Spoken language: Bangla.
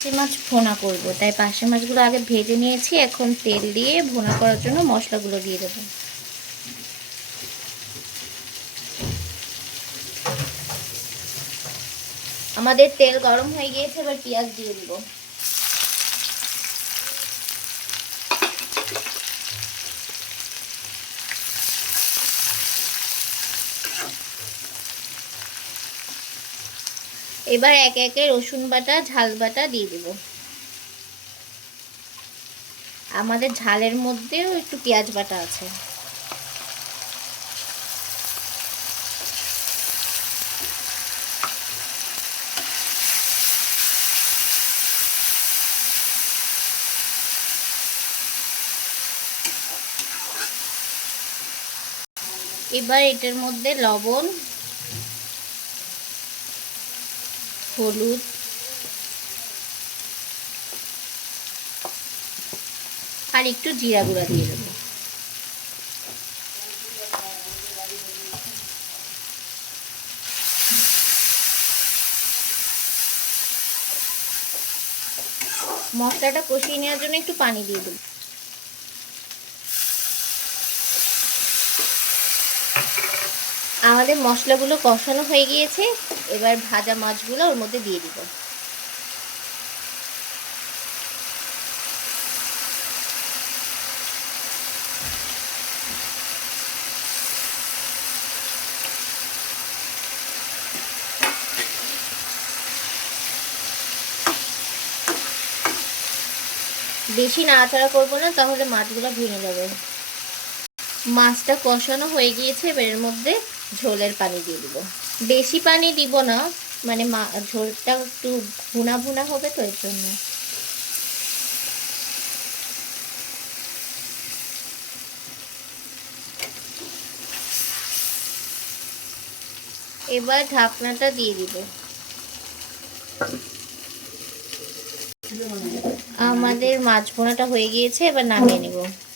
মাছ ভোনা করব, তাই পার্শে মাছগুলো আগে ভেজে নিয়েছি। এখন তেল দিয়ে ভোনা করার জন্য মশলাগুলো দিয়ে দেবো। আমাদের তেল গরম হয়ে গিয়েছে, এবার পেঁয়াজ দিয়ে দিব। এবার একে একে রসুন বাটা, ঝাল বাটা দিয়ে দিব। আমাদের ঝালের মধ্যেও একটু পেঁয়াজ বাটা আছে। এবার এটার মধ্যে লবণ, হলুদ, আর একটু জিরা গুঁড়া দিয়ে দেবো। মশলাটা কষিয়ে নেওয়ার জন্য একটু পানি দিয়ে দেবো। আমাদের মশলাগুলো কষানো হয়ে গিয়েছে, এবার ভাজা মাছগুলো ওর মধ্যে দিয়ে দিব। বেশি নাড়াচাড়া করবো না, তাহলে মাছগুলো ভেঙে যাবে। মাছটা কষানো হয়ে গিয়েছে, এবার এর মধ্যে ঝোলের পানি দিয়ে দিব। বেশি পানি দিব না, মানে ঝোলটা একটু ভুনা ভুনা হবে তো, এর জন্য। এবার ঢাকনাটা দিয়ে দিব। আমাদের মাছ ভুনাটা হয়ে গিয়েছে, এবার নামিয়ে নেব।